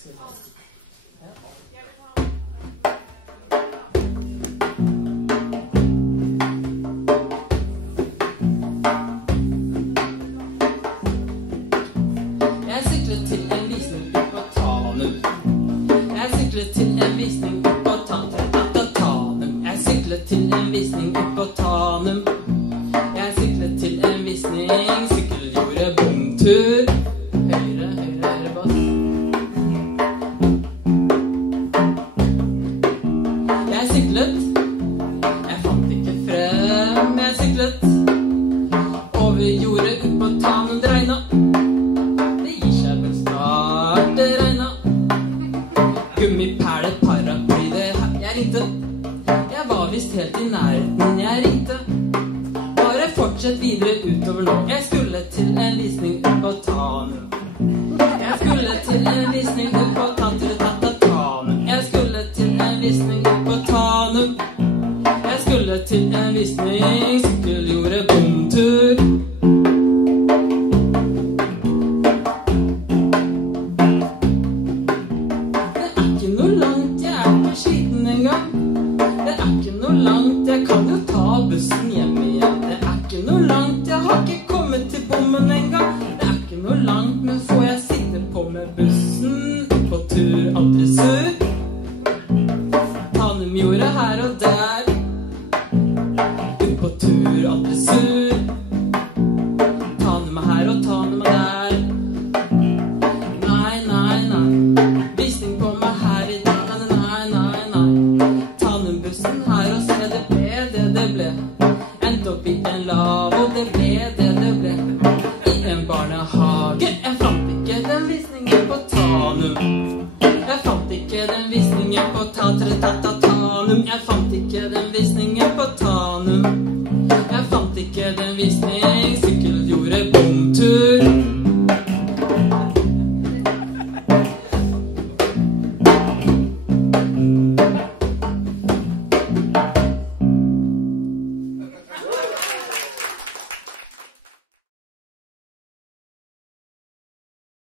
Jeg syklet til en visning på Tanum. Jeg syklet til en visning på Tanum. Jeg syklet til en visning på Tanum. Jeg syklet til en visning, sykkelgjorde bomtur. Høyre, høyre, høyre bass. Jeg syklet, jeg fant ikke frem. Jeg syklet over jordet ut på Tanum, det regna. Det gir seg vel snart, det regna. Gummipæle, paraply, det her. Jeg ringte. Jeg var visst helt i nærheten, jeg ringte. Bare fortsett videre utover nå. Jeg skulle til en visning ut på Tanum. Jeg skulle til en visning ut på Tanum. Jeg skulle til en visning ut på Tanum. Jeg skulle til en visning, sykkelgjorde bomtur. Det er ikke noe langt, jeg er ikke sliten engang. Det er ikke noe langt, jeg kan jo ta bussen hjem igjen. Det er ikke noe langt, jeg har ikke kommet til bommen engang. Det er ikke noe langt, men får jeg sitte på med bussen på tur aldri sur. Tanum gjorde her og der, ut på tur aldri sur. Tanum er her og Tanum er der. Nei, nei, nei, visning på meg her i dag. Nei, nei, nei, Tanum-bussen her og se, det ble det det ble. Endte opp i en lav, og det ble det det ble. I en barnehage. Jeg fant ikke den visningen på Tanum. Jeg fant ikke den visningen på Tanum. Jeg fant ikke den visningen på Tanum. Jeg fant ikke den visningen.